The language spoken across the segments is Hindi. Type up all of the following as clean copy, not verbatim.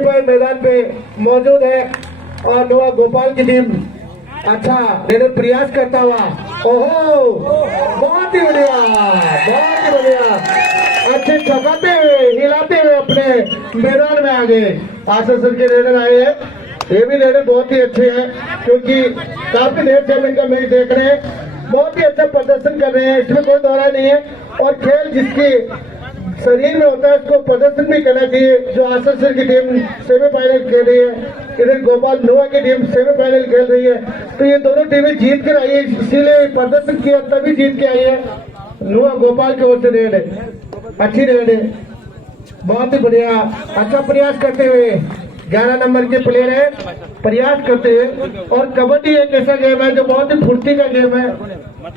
भाई मैदान पे मौजूद है और नवा गोपाल की टीम अच्छा रेडर प्रयास करता हुआ। ओहो बहुत ही बढ़िया, बहुत ही बढ़िया, अच्छे छकाते हुए हिलाते हुए अपने मैदान में आ गए। आसर के रेडर आए हैं, ये भी रेडर बहुत ही अच्छे हैं क्योंकि काफी देर से हम इनका मैच देख रहे हैं। बहुत ही अच्छा प्रदर्शन कर रहे हैं, इसमें कोई दोहरा नहीं है। और खेल जिसकी शरीर में होता है उसको प्रदर्शन भी करना चाहिए। जो आसर की टीम सेमीफाइनल खेल रही है, इधर गोपाल नोवा की टीम सेमीफाइनल खेल रही है, तो ये दोनों टीमें जीत कर आई है, इसीलिए प्रदर्शन किया तभी जीत के आई है। नोवा गोपाल की ओर से रेड है, अच्छी रेड है, बहुत ही बढ़िया, अच्छा प्रयास करते हुए 11 नंबर के प्लेयर है, प्रयास करते हुए। और कबड्डी एक ऐसा गेम है जो बहुत ही फुर्ती का गेम है,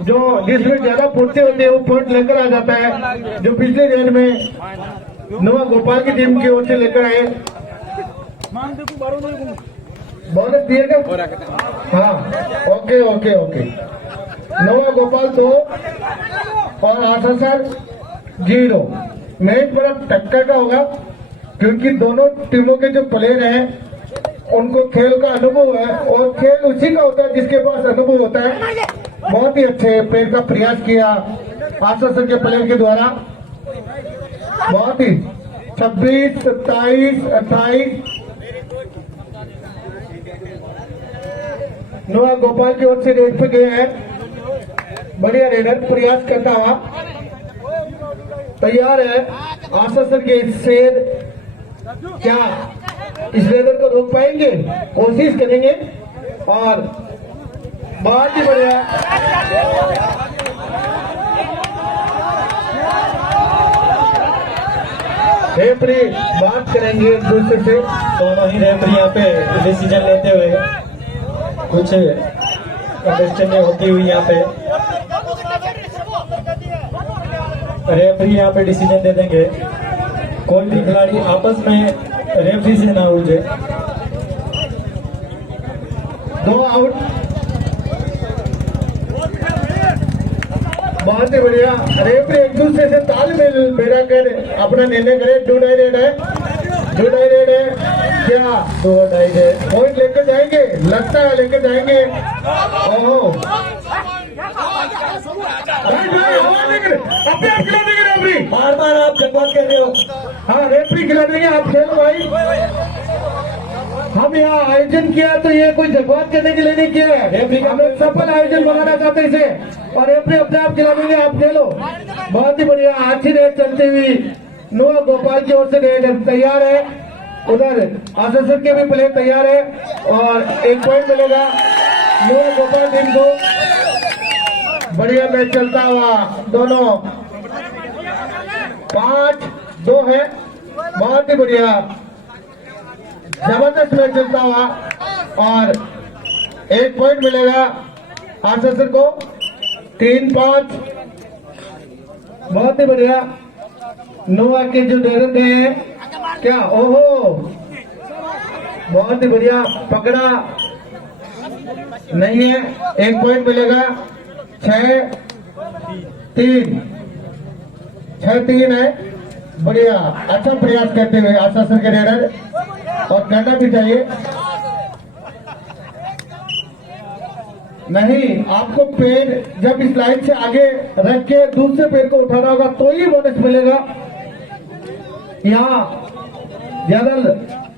जो जिसमें ज्यादा फुर्ती होती है वो पॉइंट लेकर आ जाता है। जो पिछले रेड में नोवा गोपाल की टीम की ओर से लेकर आए, बोनस दिए क्या? हाँ, ओके ओके ओके। नोवा गोपाल 2 और आसर 0। मैच बड़ा टक्कर का होगा क्योंकि दोनों टीमों के जो प्लेयर हैं उनको खेल का अनुभव है और खेल उसी का होता है जिसके पास अनुभव होता है। बहुत ही अच्छे पेड़ का प्रयास किया आसर के प्लेयर के द्वारा, बहुत ही 26, 27, 28 नोवा गोपाल की ओर से रेड पे गए हैं। बढ़िया रेडर प्रयास करता हुआ तैयार है। आसर के शेर क्या इस रेडर को रोक पाएंगे? कोशिश करेंगे और बहुत ही बढ़िया, रेफरी बात करेंगे एक दूसरे से। दोनों ही रेफरी यहाँ पे डिसीजन लेते हुए कुछ अंडरस्टैंडिंग होती हुई यहाँ पे रेफरी यहाँ पे डिसीजन दे देंगे। कोई भी खिलाड़ी आपस में रेफरी से ना उलझे। 2 आउट, बहुत ही बढ़िया। रेफरी एक दूसरे से तालमेल बेरा कर अपना निर्णय करे। 2 डाई रेड है, 2 डाई रेड है क्या? 2 डाई रेड पॉइंट लेकर जाएंगे, लगता है लेकर जाएंगे। ओहो अपने आप खिला देंगे रेफरी, बार बार आप जगबात कर रहे हो। हाँ रेफरी खिला देंगे, आप खेलो भाई। हम यहाँ आयोजन किया तो ये कोई जगबात करने के लिए नहीं किया है, रेफरी हम एक सफल आयोजन बनाना चाहते इसे, और रेफरी अपने आप खिला देंगे, आप खेलो। बहुत ही बढ़िया, अच्छी रेड चलती हुई नोवा गोपाल की ओर से रेड तैयार है। उधर आसर के भी प्लेयर तैयार है और 1 पॉइंट मिलेगा नोवा गोपाल टीम को। बढ़िया मैच चलता हुआ, दोनों 5-2 है, बहुत ही बढ़िया जबरदस्त मैच चलता हुआ और 1 पॉइंट मिलेगा आसर को। 3-5, बहुत ही बढ़िया। नोवा के जो डेरन गए हैं क्या? ओहो बहुत ही बढ़िया, पकड़ा नहीं है, 1 पॉइंट मिलेगा। 6-3 है, बढ़िया, अच्छा प्रयास करते हुए आसर के रेडर, और करना भी चाहिए। नहीं, आपको पैर जब इस लाइन से आगे रख के दूसरे पैर को उठाना होगा तो ही बोनस मिलेगा। यहाँ ज्यादा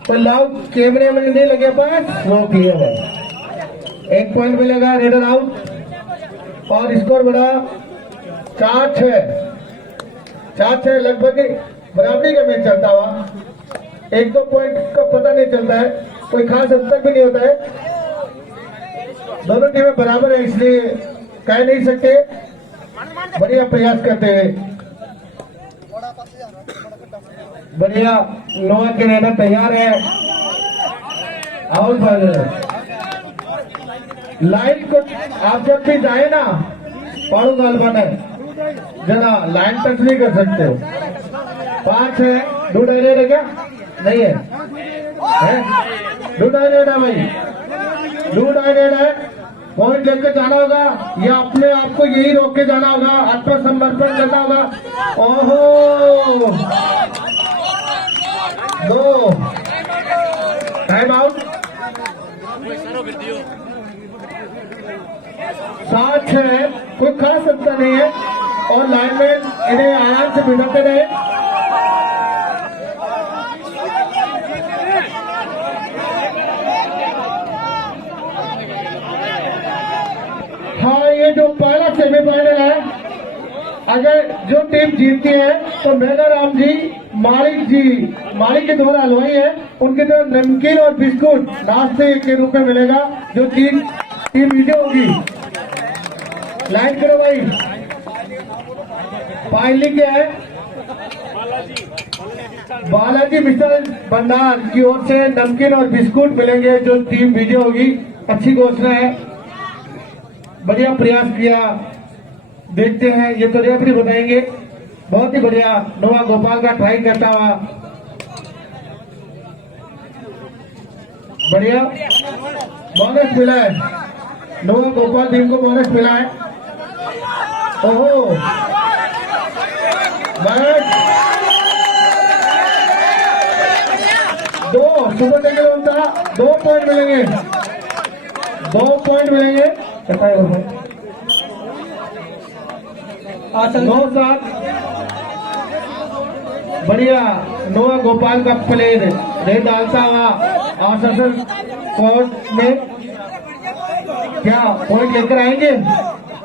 पल्लाव कैमरे में नहीं लगे पास, रोक लिया भाई। 1 पॉइंट मिलेगा, रेडर आउट। और स्कोर बढ़ा 4-6 लगभग बराबरी का मैच चलता हुआ। 1-2 पॉइंट का पता नहीं चलता है, कोई खास अंतर भी नहीं होता है। दोनों टीमें बराबर है इसलिए कह नहीं सकते। बढ़िया प्रयास करते हुए, बढ़िया नोवा के रेडर तैयार है। आउट लाइन को आप जब भी जाए ना पाड़ू गालबान है, जरा लाइन टच नहीं कर सकते हो। 5 है, 2 डाई रेड है क्या? नहीं है, 2 डाई रेड है भाई, 2 डाई रेड है। पॉइंट लेकर जाना होगा या अपने आप को यही रोक के जाना होगा, आत्मसमर्पण करना होगा। ओहो 2 टाइम आउट। 7-6 कोई खास अंतर नहीं है और लाइनमैन इन्हें आराम से बिठाते रहे। हाँ, ये जो पहला सेमीफाइनल है, अगर जो टीम जीतती है तो मेघाराम जी मालिक के द्वारा हलवाई है, उनकी तरफ नमकीन और बिस्कुट नाश्ते के रूप में मिलेगा। जो टीम विजय होगी, लाइन करो भाई। फाइनली क्या है, बालाजी मिष्ठान भंडार की ओर से नमकीन और बिस्कुट मिलेंगे जो टीम विजय होगी। अच्छी घोषणा है, बढ़िया प्रयास किया। देखते हैं, ये तो रेफरी बताएंगे। बहुत ही बढ़िया नोवा गोपाल का ट्राई करता हुआ, बढ़िया बोनस मिला है। नोवा गोपाल टीम को बोनस मिला है। ओहो, दो सुपर टेकल होता, 2 पॉइंट मिलेंगे, 2 पॉइंट मिलेंगे। 9-7 बढ़िया नोवा गोपाल का प्लेयर नहीं डालता हुआ आशासन कोर्ट में क्या पॉइंट लेकर आएंगे,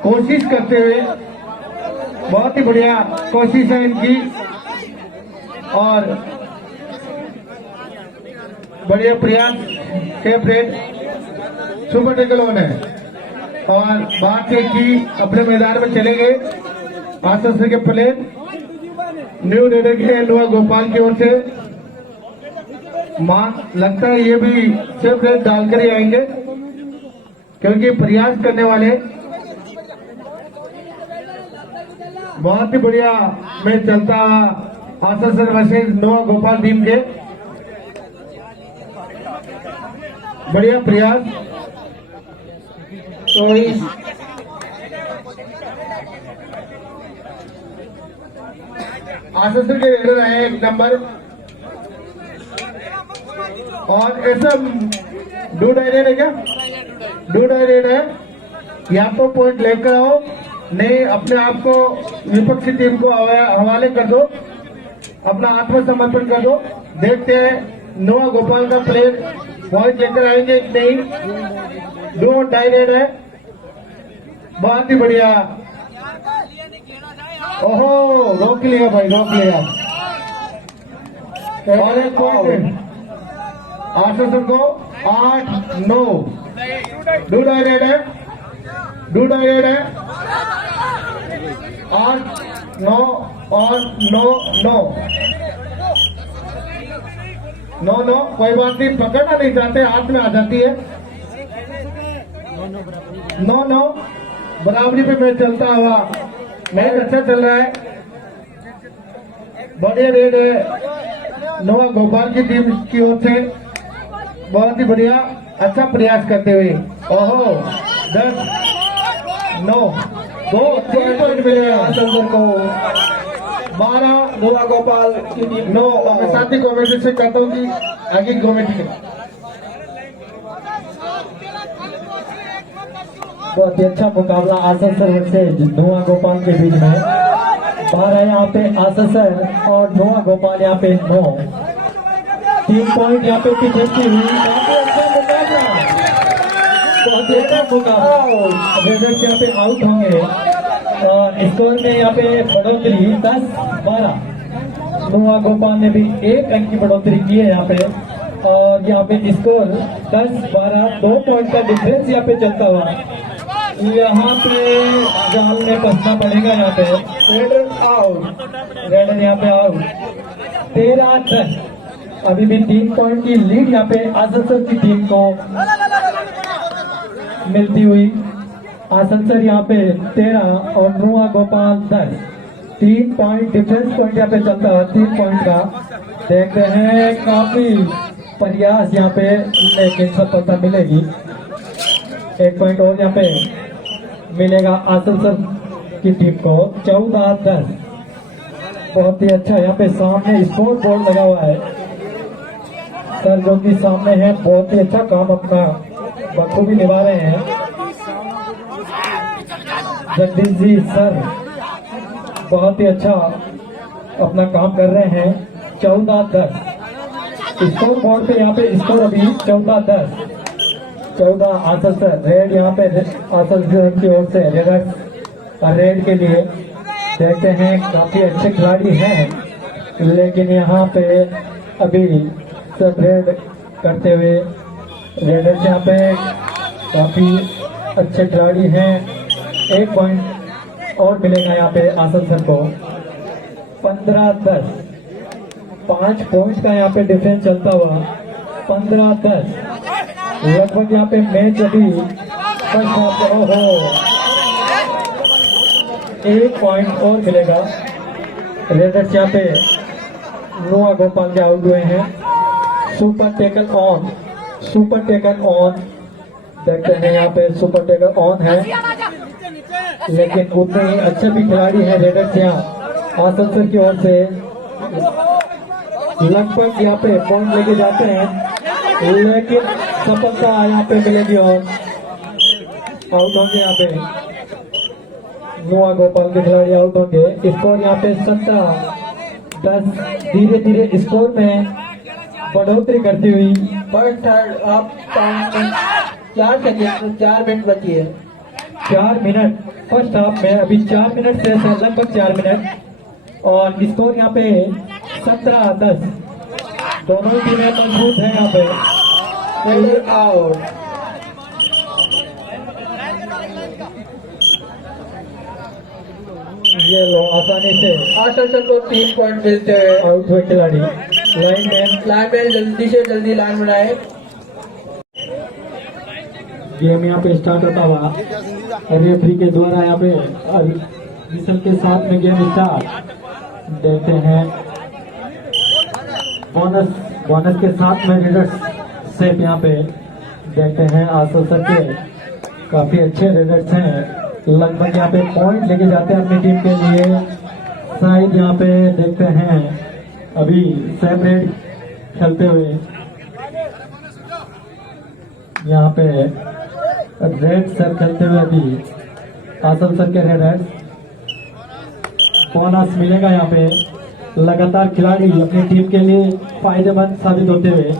कोशिश करते हुए। बहुत ही बढ़िया कोशिश है इनकी और बढ़िया प्रयास के प्लेट सुपर टेकल ऑन है और बात है कि अपने मैदान में चले गए आशासन के प्लेयर न्यू रेडर के नोवा गोपाल की ओर से। लगता है ये भी सिर्फ रेड डालकर ही आएंगे क्योंकि प्रयास करने वाले। बहुत ही बढ़िया मैच चलता आशासन वर्सेस नोवा गोपाल टीम के, बढ़िया प्रयास। तो इस आशासन के रेडर है 1 नंबर और ऐसा डू डायरेक्ट है क्या, डू डायरेक्ट है। या तो पॉइंट लेकर आओ, नहीं अपने आप को विपक्षी टीम को हवाले कर दो, अपना आत्मसमर्पण कर दो। देखते हैं नोवा गोपाल का प्लेयर पॉइंट लेकर आएंगे कि नहीं। डू डायरेक्ट है, बहुत ही बढ़िया। ओहो, रोक लिया भाई, रोक लिया। और एक पॉइंट आशासन को 8-9। डू डायरेक्ट है, डू डायरेक्ट है। 8-9 और 9-9। 9-9 कोई बात नहीं, पकड़ना नहीं चाहते, हाथ में आ जाती है। 9-9 बराबरी पे मैच चलता हुआ, मैच अच्छा चल रहा है। बढ़िया रेड है नोवा गोपाल की टीम की ओर से, बहुत ही बढ़िया अच्छा प्रयास करते हुए। ओहो, 10-9 2 पॉइंट मिले आशासन को। 12 नोवा गोपाल की टीम 9। मैं साथी कमेटी से कहता हूँ कि आगे की कमेटी में बहुत ही अच्छा मुकाबला आशासन से नोवा गोपाल के बीच में। 12 यहाँ पे आशासन और नोवा गोपाल यहाँ पे 9। 3 पॉइंट यहाँ पे पिछड़ती हुई, काफी अच्छा मुकाबला, बहुत ही अच्छा मुकाबला। रेडर्स यहाँ पे आउट होंगे और स्कोर में यहाँ पे बढ़ोतरी 10-12। नोवा गोपाल ने भी 1 अंक की बढ़ोतरी की है यहाँ पे और यहाँ पे स्कोर 10-12, 2 पॉइंट का डिफरेंस यहाँ पे चलता हुआ। यहाँ पे जाल में फंसना पड़ेगा। यहाँ पे रेडर आउट, रेडर यहाँ पे आउट। 13-10 अभी भी 3 पॉइंट की लीड यहाँ पे आसनसोल की टीम को मिलती हुई। आसनसोल यहाँ पे 13 और नोवा गोपाल 10। 3 पॉइंट डिफरेंस पॉइंट यहाँ पे चलता है, 3 पॉइंट का। देखते हैं, काफी प्रयास यहाँ पे लेकिन सफलता मिलेगी। 1 पॉइंट और यहाँ पे मिलेगा आसनसोल की टीम को। 14-10 बहुत ही अच्छा यहाँ पे सामने स्कोर बोर्ड लगा हुआ है। सर जो कि सामने है, बहुत ही अच्छा काम अपना बखूबी निभा रहे हैं। जगदीश जी सर बहुत ही अच्छा अपना काम कर रहे हैं। 14-10 स्कोर बोर्ड पे यहाँ पे स्कोर अभी 14-10। 14 आसल सर रेड यहाँ पे आसल सर की ओर से रेड के लिए देखते हैं। काफी अच्छे खिलाड़ी हैं लेकिन यहाँ पे अभी सब रेड करते हुए रेडर्स यहाँ पे काफी अच्छे खिलाड़ी हैं। 1 पॉइंट और मिलेगा यहाँ पे आसल सर को। 15-10 5 पॉइंट का यहाँ पे डिफरेंस चलता हुआ। 15-10 लगभग यहाँ पे मैच अभी हो 1 पॉइंट और मिलेगा। रेडर्स यहाँ पे नुआ गोपाल के आउट हुए हैं। Super tackle on, super tackle on देखते हैं यहाँ पे सुपर टेकल ऑन है लेकिन उतने ही अच्छे भी खिलाड़ी हैं रेडर्स यहाँ आसल सर की ओर से। लगभग यहाँ पे पॉइंट लेके जाते हैं लेकिन सफलता यहाँ पे मिलेगी और आउट होंगे यहाँ पे नुआ गोपाल के खिलाड़ी आउट होंगे। स्कोर यहाँ पे 17-10 धीरे धीरे स्कोर में बढ़ोतरी करती हुई। फर्स्ट थर्ड आप 4 मिनट बची है। 4 मिनट फर्स्ट हाफ में अभी 4 मिनट से लगभग 4 मिनट और स्कोर यहाँ पे 17-10 दोनों ही टीमें मजबूत है यहाँ पे। आउट ये लो आसानी से आसल सर को 3 पॉइंट मिलते हैं। आउट हुए खिलाड़ी लाइन जल्दी से जल्दी लाइन बनाए। गेम यहाँ पे स्टार्ट होता हुआ रेफरी के द्वारा यहाँ पे विसल के साथ में गेम स्टार्ट देखते हैं। बोनस के साथ में रेडर्स सेफ यहाँ पे देखते हैं। आसल सर के काफी अच्छे रेडर्स हैं। लगभग यहाँ पे पॉइंट लेके जाते हैं अपनी टीम के लिए। शायद यहाँ पे देखते हैं अभी सेम रेड खेलते हुए यहाँ पे रेड सर खेलते हुए अभी आसल सर के रेडर्स। बोनस मिलेगा यहाँ पे। लगातार खिलाड़ी अपनी टीम के लिए फायदेमंद साबित होते हुए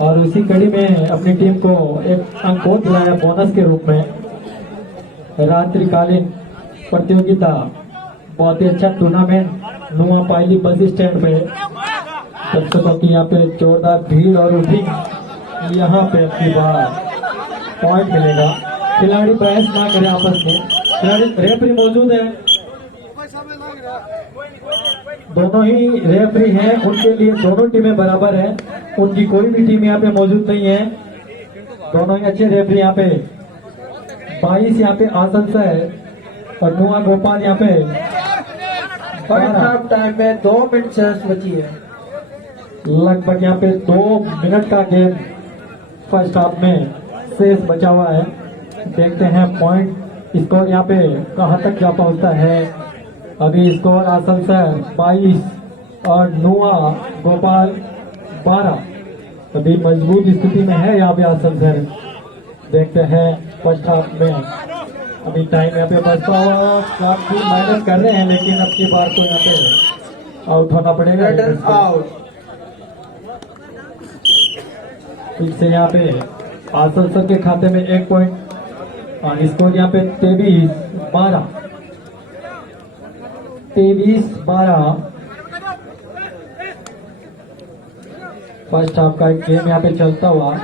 और उसी कड़ी में अपनी टीम को एक अंक और दिलाया बोनस के रूप में। रात्रिकालीन प्रतियोगिता बहुत ही अच्छा टूर्नामेंट नुआ पायली बस स्टैंड पे दर्शकों की यहाँ पे जोरदार भीड़ और उठी। यहाँ पे अपनी बार पॉइंट मिलेगा। खिलाड़ी बहस ना करे आपस में। खिलाड़ी रेफरी मौजूद है, दोनों ही रेफरी हैं, उनके लिए दोनों टीमें बराबर है। उनकी कोई भी टीम यहाँ पे मौजूद नहीं है। दोनों ही अच्छे रेफरी यहाँ पे 22 यहाँ पे आसन सर और नुआ गोपाल यहाँ पे। फर्स्ट हाफ टाइम में 2 मिनट से बची है। लगभग यहाँ पे 2 मिनट का गेम फर्स्ट हाफ में शेष बचा हुआ है। देखते हैं पॉइंट स्कोर यहाँ पे कहाँ तक जा पहुंचता है। अभी स्कोर आसल सर 22 और नुआ गोपाल 12। अभी मजबूत स्थिति में है यहाँ पे आसल सर। देखते हैं फर्स्ट हाफ में अभी टाइम यहाँ पे बचता हुआ काफी मेहनत कर रहे हैं लेकिन अब की बार तो यहाँ पे आउट होना पड़ेगा। आउट फिर से यहाँ पे आसल सर के खाते में 1 पॉइंट और स्कोर यहाँ पे 23-12 फर्स्ट हाफ का गेम यहाँ पे चलता हुआ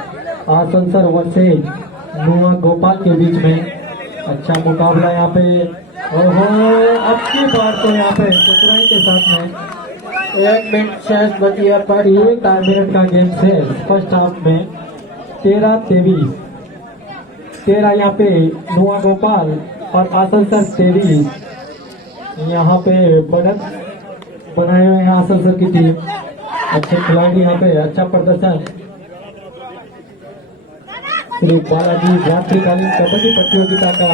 आसल सर वर्सेज नुआ गोपाल के बीच में अच्छा मुकाबला यहाँ पे। ओहो अब की बार तो यहाँ पे चतुराई के साथ में 1 मिनट शेष बची है। पर 1 मिनट का गेम से फर्स्ट हाफ में 13-23 यहाँ पे नुआ गोपाल और आसल सर 23 यहाँ पे बढ़त बनाए हुए हैं आसल सर की टीम। अच्छे खिलाड़ी यहाँ पे अच्छा प्रदर्शन। श्री बालाजी रात्रिकालीन कबड्डी प्रतियोगिता का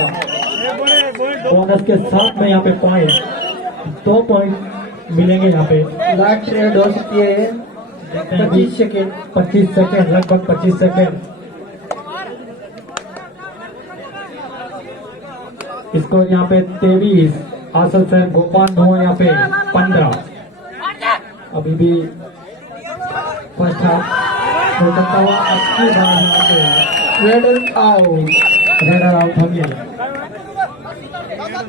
बोनस के साथ में यहाँ पे पॉइंट 2 पॉइंट मिलेंगे यहाँ पे। लास्ट रेड हो सकती है। 25 सेकेंड 25 सेकेंड, लगभग 25 सेकेंड। स्कोर यहाँ पे 23, आसनसोल गोपाल धुआं यहाँ पे 15। अभी भी फर्स्ट हाफ हो सकता हुआ अच्छी बार यहाँ पे रेड आउट। रेडर आउट हो गया।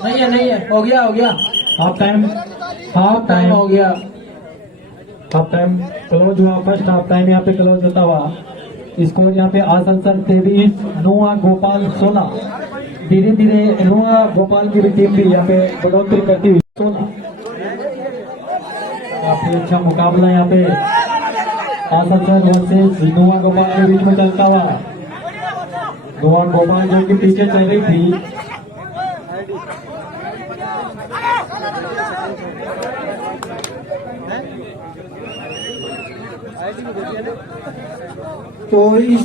नहीं है हो गया हाफ टाइम हो गया। हाफ टाइम क्लोज हुआ। फर्स्ट हाफ टाइम यहाँ पे क्लोज होता हुआ स्कोर यहाँ पे आसनसोल 23, नुआ गोपाल 16। धीरे धीरे नुआ गोपाल की भी टीम भी यहाँ पे बढ़ोतरी करती हुई 16। काफी अच्छा मुकाबला यहाँ पे आसनसोल वर्सेस नुआ गोपाल के बीच में चलता हुआ। नुआ गोपाल जो कि पीछे चल रही थी, तो इस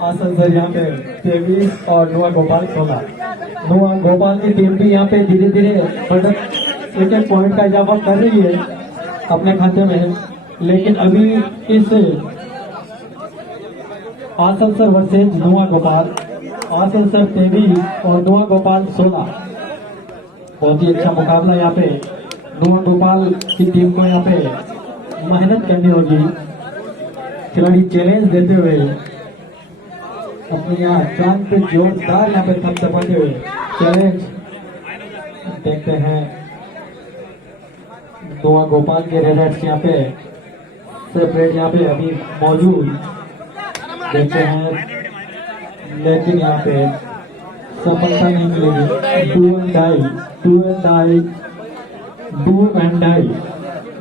आसनसोल यहाँ पे 23 और नुआ गोपाल 16। नुआ गोपाल की टीम भी यहाँ पे धीरे धीरे एक एक पॉइंट का इजाफा कर रही है अपने खाते में, लेकिन अभी इस आसनसोल वर्सेज नुआ गोपाल, आसनसोल 23 और नुआ गोपाल 16। बहुत ही अच्छा मुकाबला यहाँ पे। नुआ गोपाल की टीम को यहाँ पे मेहनत करनी होगी। खिलाड़ी चैलेंज देते हुए अपने यहाँ जान पे जोरदार यहाँ पे थपथपाते हुए चैलेंज देखते हैं। नुआ गोपाल के रेडर्स यहाँ पे सेपरेट यहाँ पे अभी मौजूद देखते हैं, लेकिन यहाँ पे सफलता नहीं मिलेगी। डू एंड डाई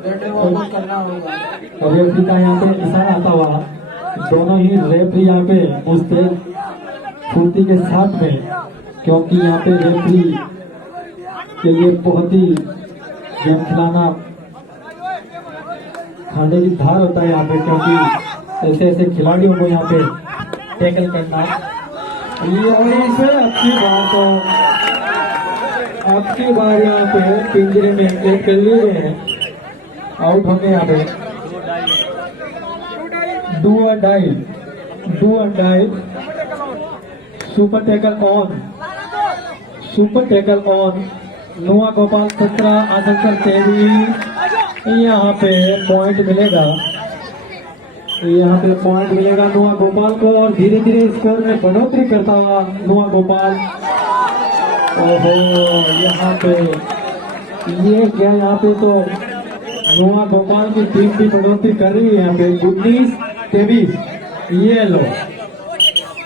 करना होगा। रेफरी का यहाँ पे इशारा आता हुआ। दोनों ही रेफरी यहाँ पे उससे फुर्ती के साथ में, क्योंकि यहाँ पे रेफरी के लिए बहुत ही गेम खिलाना खाने की धार होता है यहाँ पे, क्योंकि ऐसे ऐसे खिलाड़ियों को यहाँ पे टैकल करना। ये वहीं से आपकी बार यहाँ पे पिंजरे में एक कर लिए गए हैं, आउट हो गए यहाँ पे। डू और डाई, सुपर टैकल ऑन। नुआ गोपाल 17, आसनसोल 23। यहाँ पे पॉइंट मिलेगा, नुआ गोपाल को, और धीरे धीरे स्कोर में बढ़ोतरी करता हुआ नुआ गोपाल। ओहो, यहाँ पे ये क्या, यहाँ पे तो नुआ गोपाल की टीम भी बढ़ोतरी कर रही है। यहाँ पे 19-23, ये लो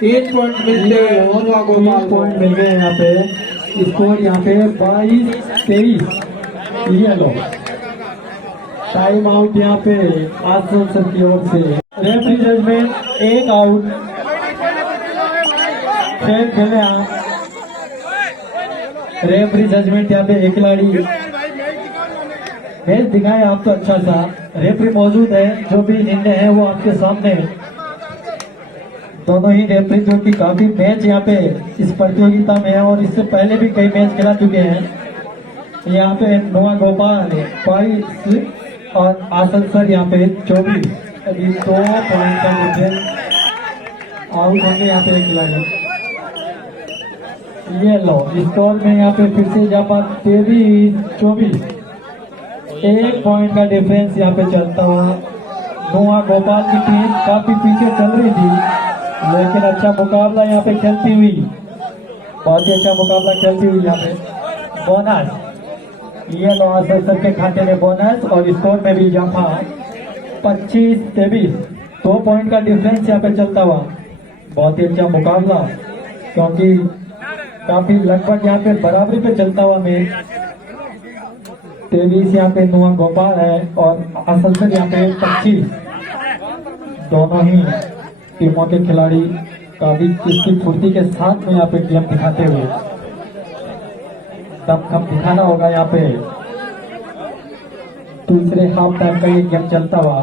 8 पॉइंट मिलते हैं नुआ गोपाल को। पॉइंट मिल गए यहाँ पे। स्कोर यहाँ पे 22-23, ये लो। टाइम आउट यहाँ पे आसनसोल की ओर से। रेफरी जजमेंट, एक आउट। खेल खेले आप। रेफरी जजमेंट यहाँ पे एक खिलाड़ी मैच दिखाए आप तो अच्छा सा। रेफरी मौजूद है, जो भी निर्णय है वो आपके सामने। दोनों ही रेफरी जो कि काफी मैच यहाँ पे इस प्रतियोगिता में है और इससे पहले भी कई मैच खिला चुके हैं। यहाँ पे नुआ गोपाल 22 और आसनसोल यहाँ पे 24। अभी 2 पॉइंट का डिफरेंस। आउट होंगे यहाँ पे एक खिलाड़ी। ये लो, स्कोर में यहाँ पे फिर से जापा 23-24। 1 पॉइंट का डिफरेंस यहाँ पे चलता हुआ। नुआ गोपाल की टीम काफी पीछे चल रही थी, लेकिन अच्छा मुकाबला यहाँ पे खेलती हुई, बहुत ही अच्छा मुकाबला खेलती हुई यहाँ पे। बोनस, ये लो आसनसोल के खाते में बोनस, और स्कोर में भी इजाफा 25-23। 2 पॉइंट का डिफरेंस यहाँ पे चलता हुआ। बहुत ही अच्छा मुकाबला, क्योंकि काफी लगभग यहाँ पे बराबरी पे चलता हुआ मैच। 23 यहाँ पे नुआ गोपाल है और आसनसोल यहाँ पे 25। दोनों ही टीमों के खिलाड़ी काफी इसकी फुर्ती के साथ में यहाँ पे गेम दिखाते हुए, दमखम दिखाना होगा यहाँ पे। दूसरे हाफ टाइम का ये गेम चलता हुआ।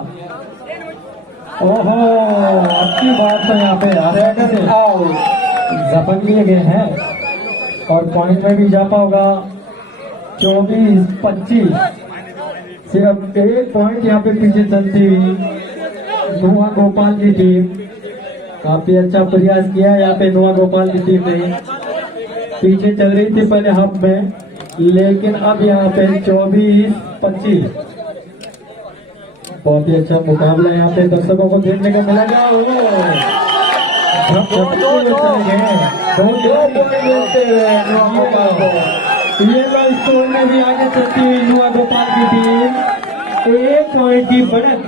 ओहो, अच्छी बात तो यहाँ पे जपन लिए गए हैं और पॉइंट में भी इजाफा होगा। 24-25। सिर्फ 1 पॉइंट यहाँ पे पीछे चलती हुई धुआं गोपाल की टीम। काफी अच्छा प्रयास किया यहाँ पे धुआं गोपाल की टीम ने। पीछे चल रही थी पहले हाफ में, लेकिन अब यहाँ पे 24-25 बहुत ही अच्छा मुकाबला यहाँ पे दर्शकों को देखने को मिलेगा। ये स्कोर में भी आगे चलती हुई नुआ गोपाल की टीम। 1 पॉइंट की बढ़त,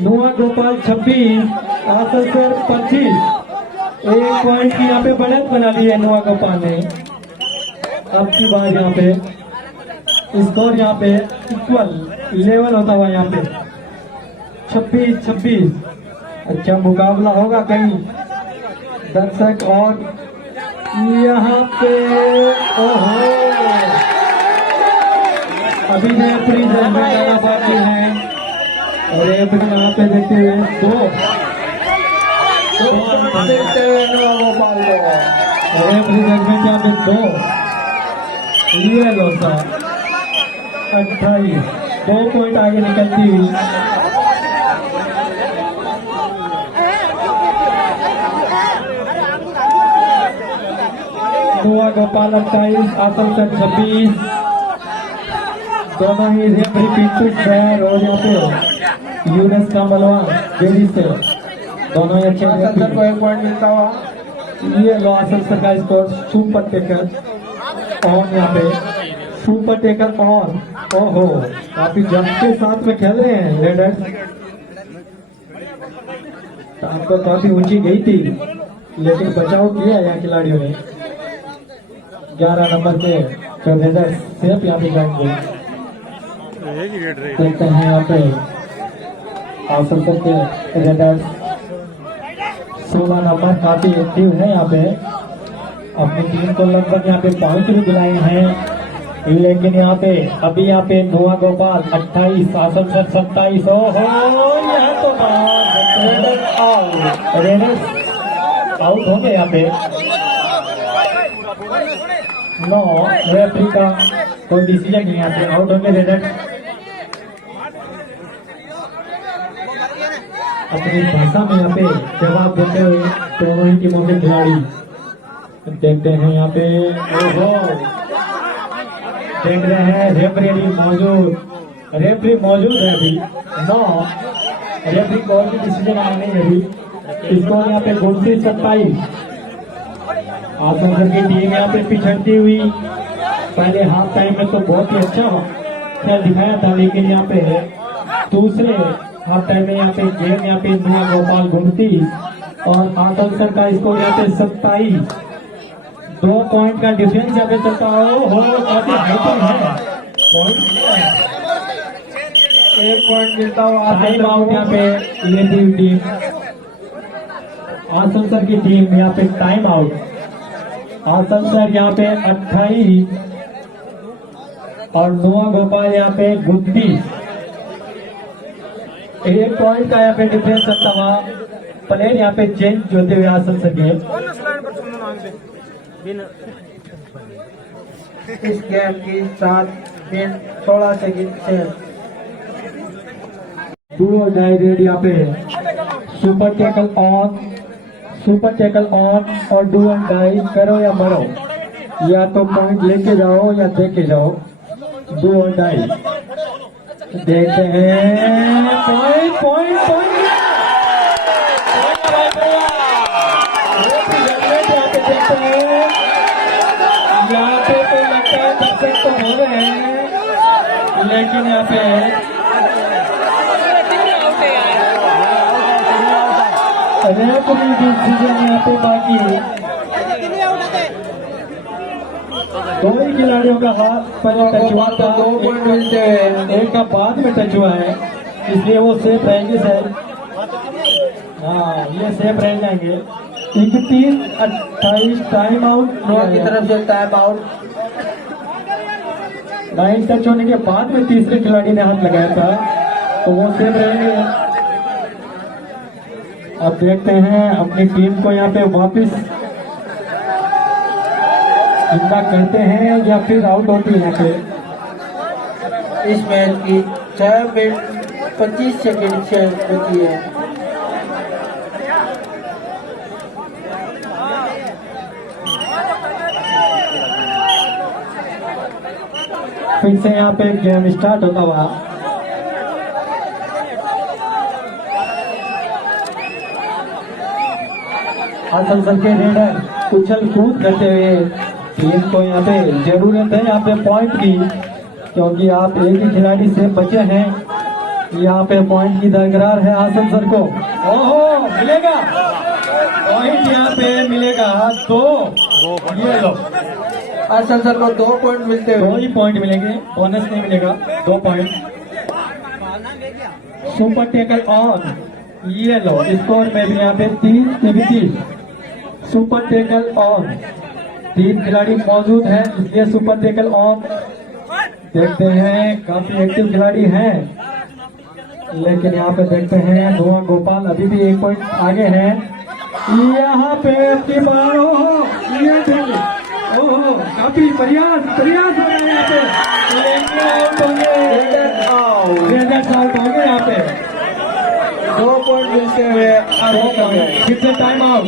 नुआ गोपाल 26 आसनसोल 25। 1 पॉइंट की यहाँ पे बढ़त बना ली है नुआ गोपाल ने। अब की बार यहाँ पे स्कोर यहाँ पे इक्वल लेवल होता हुआ यहाँ पे 26-26। अच्छा मुकाबला होगा कहीं दर्शक और यहाँ पे ओहो अभी रेफरी जजमेंट बाकी है और रेफरी यहाँ पे देखते हुए देखते हुए नुआ गोपाल को रेफरी जजमेंट यहाँ पे 2 ये लो सर 28 2 पॉइंट आगे निकलती हुई नुआ गोपाल 28 आसनसोल 26। दोनों ही रेफरी पिंटू सर और यहाँ पे यूनस का मलवा देवी से दोनों ही अच्छे आसनसोल को 1 पॉइंट मिलता हुआ। ये लो आसनसोल का स्कोर सुपर टेकर ऑन यहाँ पे सुपर टेकर ऑन। ओहो काफी जम के साथ में खेल रहे हैं रेडर्स। आपको काफी ऊंची गई थी लेकिन बचाव किया यहाँ खिलाड़ियों ने। 11 नंबर के जो रेडर्स सेफ यहाँ पे जाएंगे। देखते हैं यहाँ पे आसनसोल के रेडर्स 16 नंबर काफी एक्टिव है यहाँ पे। अपनी टीम को लगभग यहाँ पे पॉइंट भी दिलाए हैं, लेकिन यहाँ पे अभी यहाँ पे नुआ गोपाल 28 आसनसोल 27। ओहो यहाँ तो रेडर्स आउट हो गए यहाँ पे। नो रेफरी का कोई डिसीजन नहीं यहाँ पे, आउट हो गए रेडर्स। अपनी भाषा में यहाँ पे जवाब देते हुए दोनों ही टीमों के खिलाड़ी देखते हैं यहाँ पे। ओहो देख रहे हैं रेफरी रेफरी मौजूद है अभी। नो रेफरी को और भी डिसीजन आया नहीं अभी। इसको यहाँ पे 29-27 आसनसोल की टीम यहाँ पे पिछड़ती हुई। पहले हाफ टाइम में तो बहुत ही अच्छा खेल दिखाया था, लेकिन यहाँ पे दूसरे हाफ टाइम में यहाँ पे गेम यहाँ पे नुआ गोपाल 29 और आसनसोल का स्कोर यहाँ पे 27। 2 पॉइंट का डिफरेंस यहाँ पे चलता हो काफी हाइटिंग है। एक पॉइंट मिलता हुआ टाइम आउट यहाँ पे लेती हुई टीम आसनसोल की टीम यहाँ पे टाइम आउट। आसनसोल यहाँ पे 28 और नुआ गोपाल यहाँ पे 32। 1 पॉइंट का यहाँ पे डिफरेंस चलता हुआ। प्लेयर यहाँ पे चेंज होते हुए आसनसोल के। इस गेम की 7 मिनट 16 सेकंड से टू डाई रेड यहाँ पे सुपर टैकल ऑन और डू एंड डाई करो या मरो, या तो पॉइंट लेके जाओ या दे के जाओ। डू और डाई देखते हैं पॉइंट पॉइंट पॉइंट देखते हैं यहाँ पे तो लगता है दर्शक तो हो गए हैं, लेकिन यहाँ पे रेफरी डिसीजन यहाँ पे बाकी। दो ही खिलाड़ियों का हाथ पहले टच हुआ था, 2 पॉइंट मिलते हैं। एक का बाद में टच हुआ है, इसलिए वो सेफ रहेंगे सर। हाँ ये सेफ रह जाएंगे। 31-28 टाइम आउट नुआ की तरफ से टाइम आउट। लाइन टच होने के बाद में तीसरे खिलाड़ी ने हाथ लगाया था, तो वो सेफ रहेंगे। अब देखते हैं अपनी टीम को यहाँ पे वापस जिंदा करते हैं या फिर आउट होती है यहाँ पे। इस मैच की 6 मिनट 25 सेकंड से बची है। फिर से यहाँ पे गेम स्टार्ट होता हुआ। आसनसोल के रेडर उछल कूद करते हुए टीम को यहाँ पे जरूरत है यहाँ पे पॉइंट की, क्योंकि आप एक ही खिलाड़ी से बचे हैं। यहाँ पे पॉइंट की दरकरार है आसनसोल को। ओहो, मिलेगा पॉइंट, यहाँ पे मिलेगा 2। ये लो, आसनसोल को 2 पॉइंट मिलते 2 हुए। ही पॉइंट मिलेंगे, बोनस नहीं मिलेगा। 2 पॉइंट। सुपर टेकल ऑन, ये लो, स्कोर में भी यहाँ पे 3-3। सुपर टेकल ऑन, 3 खिलाड़ी मौजूद हैं, इसलिए सुपर टेकल ऑन। देखते हैं, काफी एक्टिव खिलाड़ी हैं, लेकिन यहाँ पे देखते हैं धुआं गोपाल अभी भी 1 पॉइंट आगे हैं। यहाँ पे अपनी बार, ये देखिए, ओहो, काफी प्रयास हो रहा है यहाँ पे, लेकिन आउट होंगे, रेडर्स आउट होंगे यहाँ पे। 2 पॉइंट मिलते हुए फिर से टाइम आउट।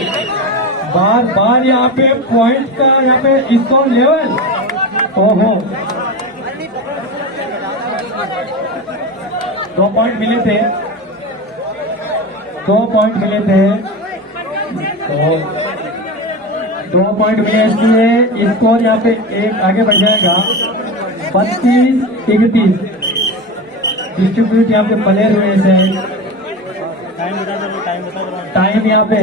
बार बार यहाँ पे पॉइंट का यहाँ पे स्कोर लेवल, ओहो, 2 पॉइंट मिले थे, 2 पॉइंट मिले थे, तो 2 पॉइंट मिले, इसलिए स्कोर यहाँ पे 1 आगे बढ़ जाएगा। 32-31 डिस्ट्रीब्यूट यहाँ पे प्लेयर हुए से टाइम यहाँ पे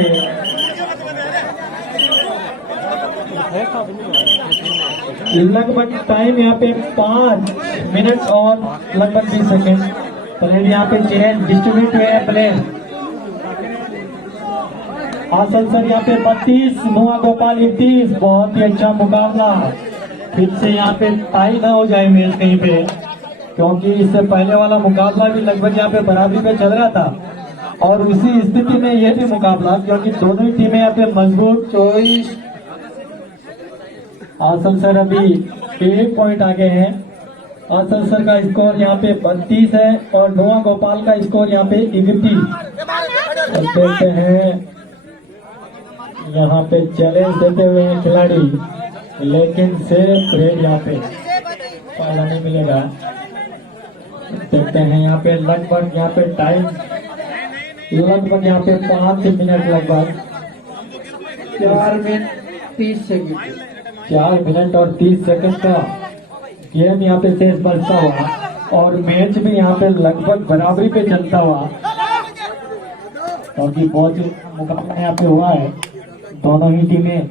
लगभग टाइम यहाँ पे 5 मिनट और लगभग 20 सेकेंड। प्लेयर यहाँ पे चेंज डिस्ट्रीब्यूट हुए हैं प्लेयर। आसनसोल यहाँ पे 32, धुआं गोपाल 31। बहुत ही अच्छा मुकाबला। फिर से यहाँ पे टाई ना हो जाए मैच कहीं पे, क्योंकि इससे पहले वाला मुकाबला भी लगभग यहाँ पे बराबरी पे चल रहा था, और उसी स्थिति में यह भी मुकाबला, क्योंकि दोनों ही टीमें यहाँ पे मजबूत। 24 आसनसोल अभी 1 पॉइंट आगे हैं। आसनसोल का स्कोर यहाँ पे 32 है और धुआं गोपाल का स्कोर यहाँ पे 31। देखते हैं, यहाँ पे चैलेंज देते हुए हैं खिलाड़ी, लेकिन सेफ रेड यहाँ पे पाला नहीं मिलेगा। देखते हैं यहाँ पे लगभग यहाँ पे टाइम लगभग यहाँ पे 5 मिनट, लगभग 4 मिनट 30 सेकंड। 4 मिनट और 30 सेकंड का गेम यहाँ पे शेष बचता हुआ, और मैच भी यहाँ पे लगभग बराबरी पे चलता हुआ, क्योंकि बहुत ही मुकाबला यहाँ पे हुआ है दोनों ही टीमें।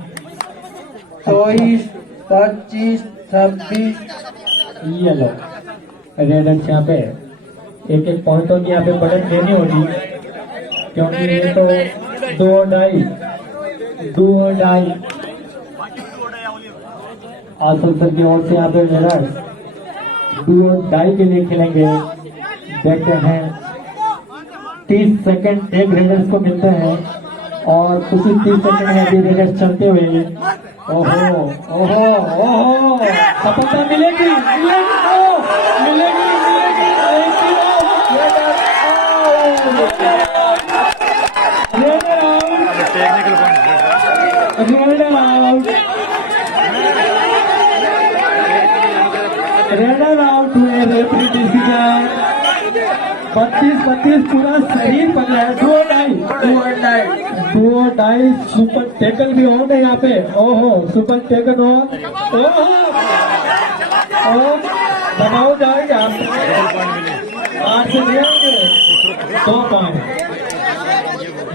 24 25 26 ये लो, रेडर्स यहाँ पे एक पॉइंटों की यहाँ पे बढ़त लेनी होगी, क्योंकि ये तो 2-2 आसनसोल की ओर से यहाँ पे रेडर्स 2-2 के लिए खेलेंगे। देखते हैं, 30 सेकंड एक रेडर्स को मिलते हैं, और उसी 30 सेकंड में अभी रेडर्स चलते हुए, ओहो ओहो ओहो, सफलता मिलेगी मिलेगी मिलेगी मिलेगी, रेडर आउट हुए। रेफरी डिसीजन 32-32 पूरा सही पकड़ा है। 2-2 सुपर टेकल भी ऑन है यहाँ पे। ओहो, सुपर टेकल ऑन, ओहो, दबाव जाएगा 8 से लेंगे 2 पॉइंट।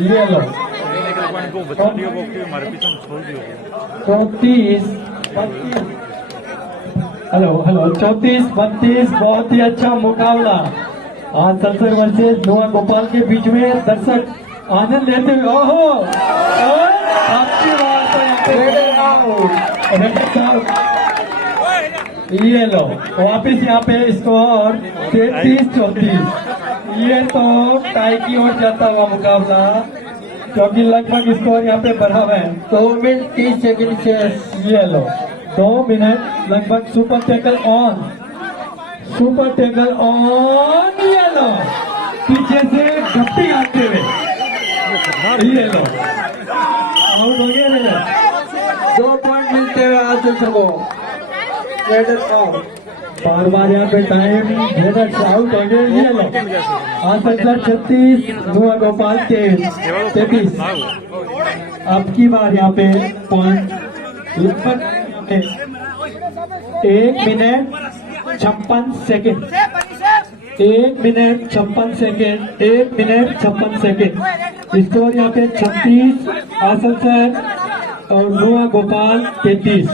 ये लो 34-32, हेलो 34-32, बहुत ही अच्छा मुकाबला आसनसोल वर्सेस धुआं गोपाल के बीच में। दर्शक आनंद लेते हुए, ओहो, आपकी बात ये लो वापिस यहाँ पे स्कोर 33-34। ये तो टाई की ओर जाता हुआ मुकाबला, क्योंकि लगभग स्कोर यहाँ पे बराबर है। 2 मिनट 30 सेकंड से। ये लो 2 मिनट लगभग। Super tackle on, super tackle on yellow, पीछे से गप्पी आते हुए येलो, आउट हो गया रेडर। 2 पॉइंट मिलते हुए आसनसोल को। Raider out. बार बार यहाँ पे टाइम रेडर आउट हो गए येलो। आसनसोल 36, नुआ गोपाल 33। अब की बार यहाँ पे point 1 minute 56 second, 1 minute 56 second, 1 minute 56 second. Score यहाँ पे 36 आसनसोल और नुआ गोपाल 33।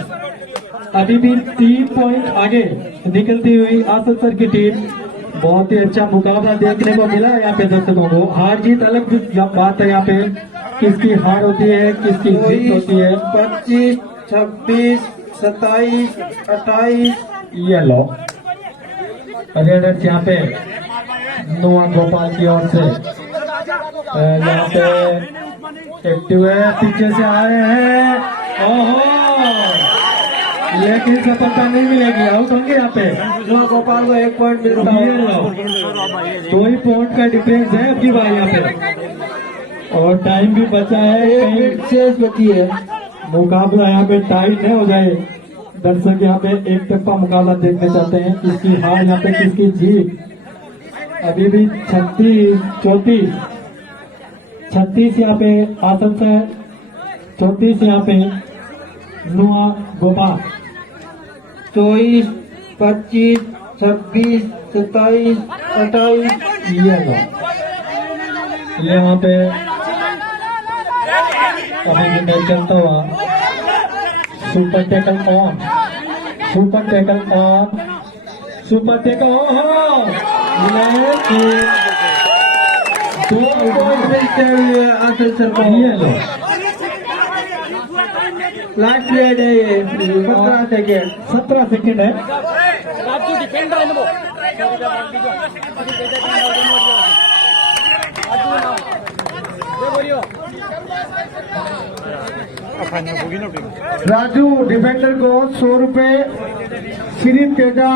अभी भी 3 पॉइंट आगे निकलती हुई आसनसोल की टीम। बहुत ही अच्छा मुकाबला देखने को मिला है यहाँ पे दर्शकों को। हार जीत अलग बात है यहाँ पे, किसकी हार होती है किसकी जीत होती है। 25, 26, 27, 28। येलो रेडर्स यहाँ पे नुआ गोपाल की ओर से यहाँ पे एक्टिव है, पीछे से आ रहे हैं। ओहो, लेकिन सफलता नहीं मिलेगी, आउट होंगे यहाँ पे। नुआ गोपाल को 1 पॉइंट मिलता है। येलो 2 ही पॉइंट का डिफरेंस है आपकी बार यहाँ पे, और टाइम भी बचा है। 1 कहीं मिनट शेष बची है। मुकाबला यहाँ पे टाइट न हो जाए। दर्शक यहाँ पे एक तरफा मुकाबला देखना चाहते हैं, किसकी हार यहाँ पे किसकी जीत। अभी भी 36, 34, 36 यहाँ पे आसनसोल, 34 यहाँ पे नुआ गोपाल। 24, 25, 26, 27, 28। ये वहाँ पे अभी भी मैच चलता हुआ। Super tackle on, super tackle on, super tackle on. 2 point मिलते हुए आसनसोल को। येलो लास्ट पीरियड है ये। 15 सेकेंड। 17 सेकेंड है। राजू डिफेंडर को 100 रुपए, श्री तेजा